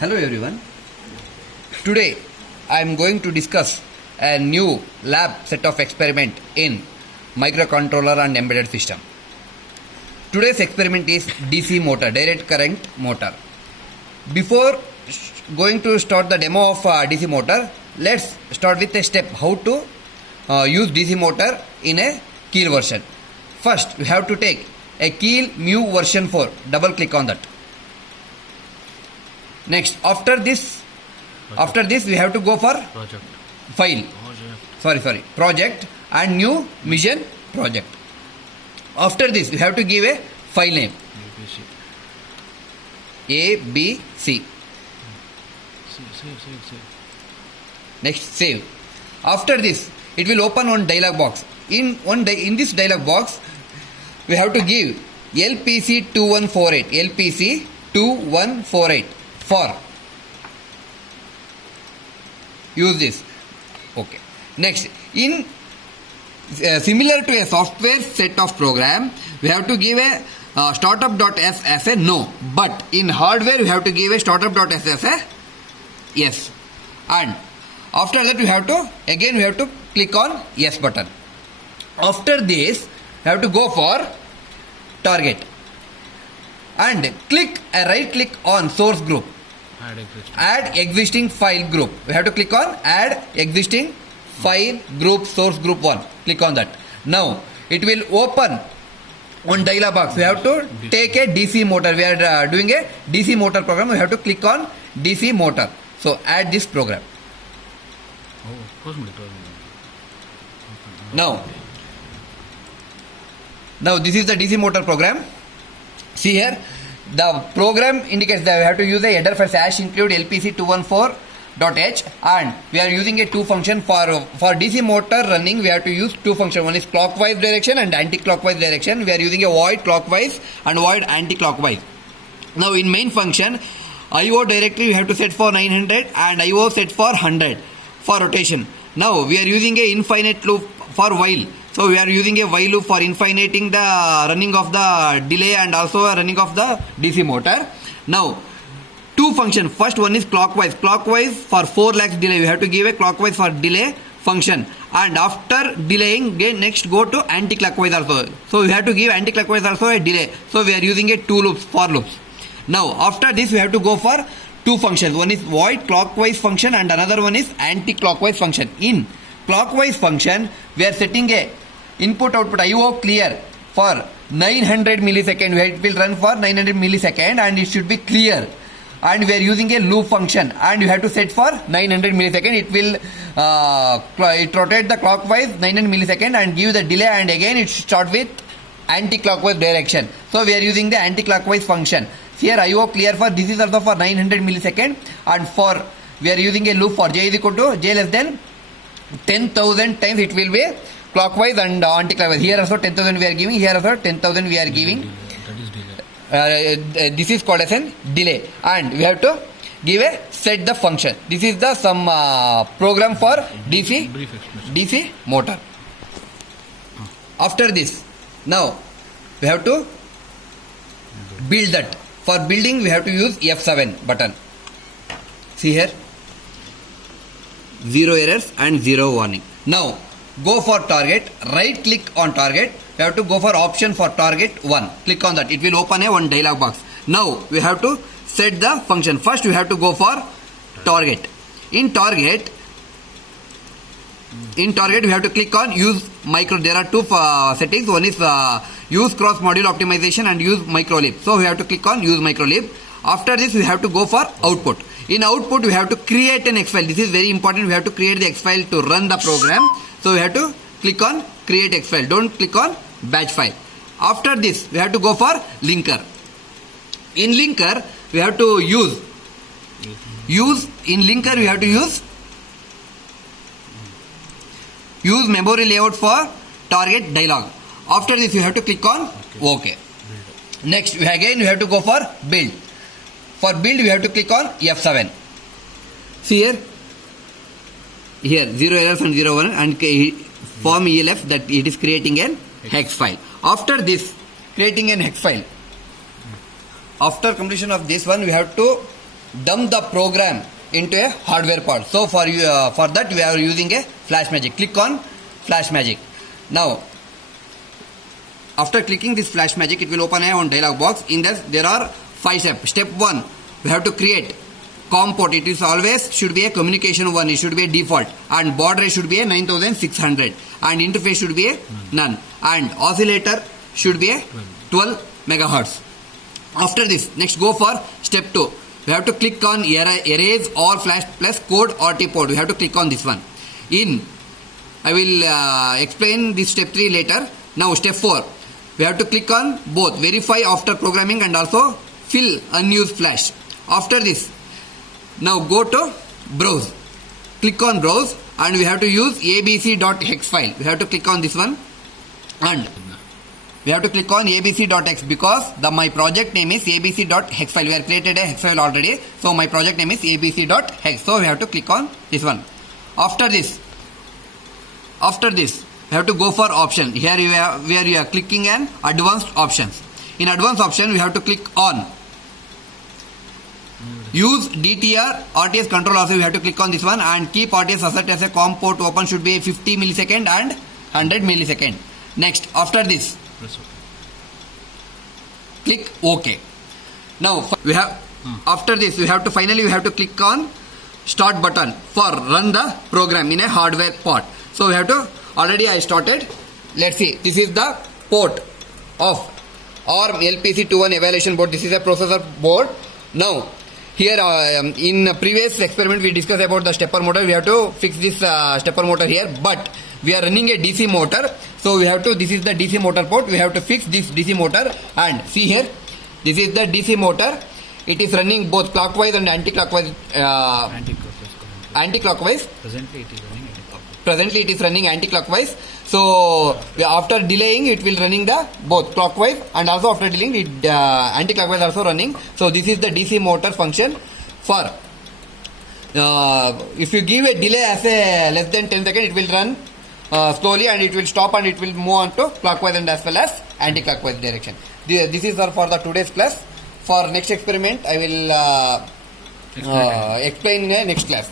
Hello everyone. Today I am going to discuss a new lab set of experiment in microcontroller and embedded system. Today's experiment is DC motor, direct current motor. Before going to start the demo of DC motor, let's start with a step how to use DC motor in a Keel version. First we have to take a Keel Mu version 4, double click on that. Next, after this we have to go for Project. file. Project and new mission project. After this, we have to give a file name ABC. ABC. Save. Next, save. After this, it will open one dialog box. In this dialog box, we have to give LPC2148. LPC2148 for use this. Okay. Next, in similar to a software set of program, we have to give a startup.s as a no, but in hardware we have to give a startup.s as a yes. And after that we have to click on yes button. After this we have to go for target and right click on source group, add existing file group. We have to click on add existing file group, source group 1. Click on that. Now it will open one dialog box. We have to take a DC motor. We are doing a DC motor program. We have to click on DC motor. So add this program. Now this is the DC motor program. See here, the program indicates that we have to use a header for # include LPC214.h, and we are using a two function for DC motor running. We have to use two functions. One is clockwise direction and anti-clockwise direction. We are using a void clockwise and void anti-clockwise. Now in main function, IO directory we have to set for 900 and IO set for 100 for rotation. Now we are using a infinite loop for while. So we are using a while loop for infiniting the running of the delay and also running of the DC motor. Now two functions. First one is clockwise. Clockwise for 4 lakhs delay. We have to give a clockwise for delay function. And after delaying, next go to anti-clockwise also. So we have to give anti-clockwise also a delay. So we are using a two loops, for loops. Now after this we have to go for two functions. One is void clockwise function and another one is anti-clockwise function. In clockwise function, we are setting a input output IO clear for 900 millisecond. It will run for 900 millisecond and it should be clear. And we are using a loop function and you have to set for 900 millisecond. It will it rotate the clockwise 900 millisecond and give the delay, and again it start with anti-clockwise direction. So we are using the anti-clockwise function. Here IO clear for this is also for 900 millisecond, and for we are using a loop for j is equal to j less than 10,000 times it will be clockwise and anti-clockwise. Here also 10,000 we are giving, here also 10,000 we are giving. That is delay. This is called as an delay, and we have to give a set the function. This is the some program for DC Brief explanation. DC motor. After this, now we have to build that. For building we have to use F7 button. See here, 0 errors and 0 warning. Now go for target, right click on target. We have to go for option for target 1. Click on that. It will open a one dialog box. Now we have to set the function. First we have to go for target. In target we have to click on use micro. There are two settings. One is use cross module optimization and use micro leap. So we have to click on use micro leap. After this we have to go for output. In output we have to create an X file. This is very important. We have to create the X file to run the program. So we have to click on create X file. Don't click on batch file. After this we have to go for linker. In linker we have to use memory layout for target dialog. After this you have to click on OK. Next we have to go for build. For build we have to click on F7. See here 0 errors and 0 1 and form ELF that it is creating an hex file. After this creating an hex file, after completion of this one we have to dump the program into a hardware part. So for that we are using a Flash Magic. Click on Flash Magic. Now after clicking this Flash Magic, it will open a one dialog box. In this there are 5 steps. Step 1, we have to create COM port. It is always should be a communication one. It should be a default, and baud rate should be a 9600, and interface should be a none, and oscillator should be a 12 megahertz. After this, next go for step 2. We have to click on erase all flash plus code RT port. We have to click on this one. I will explain this step 3 later. Now step 4. We have to click on both verify after programming and also fill unused flash. After this, now go to browse. Click on browse and we have to use abc.hex file. We have to click on this one and we have to click on abc.hex because my project name is abc.hex file. We have created a hex file already. So my project name is abc.hex. So we have to click on this one. After this, we have to go for option. Here where you are clicking on advanced options. In advanced option, we have to click on use DTR RTS control. Also we have to click on this one and keep RTS asset as a COM port open should be 50 millisecond and 100 millisecond. Next, after this, click OK. Now we have after this we have to click on start button for run the program in a hardware port. So we have to already I started. Let's see. This is the port of ARM LPC21 evaluation board. This is a processor board. Now here in previous experiment we discussed about the stepper motor. We have to fix this stepper motor here, but we are running a DC motor, so we have to, this is the DC motor port, we have to fix this DC motor. And see here, this is the DC motor. It is running both clockwise and anti-clockwise. Anti-clockwise. Presently it is running anti-clockwise. So after delaying it will running the both clockwise, and also after delaying it anti-clockwise also running. So this is the DC motor function. For if you give a delay as a less than 10 seconds, it will run slowly and it will stop and it will move on to clockwise and as well as anti-clockwise direction. This is all for the today's class. For next experiment I will explain in the next class.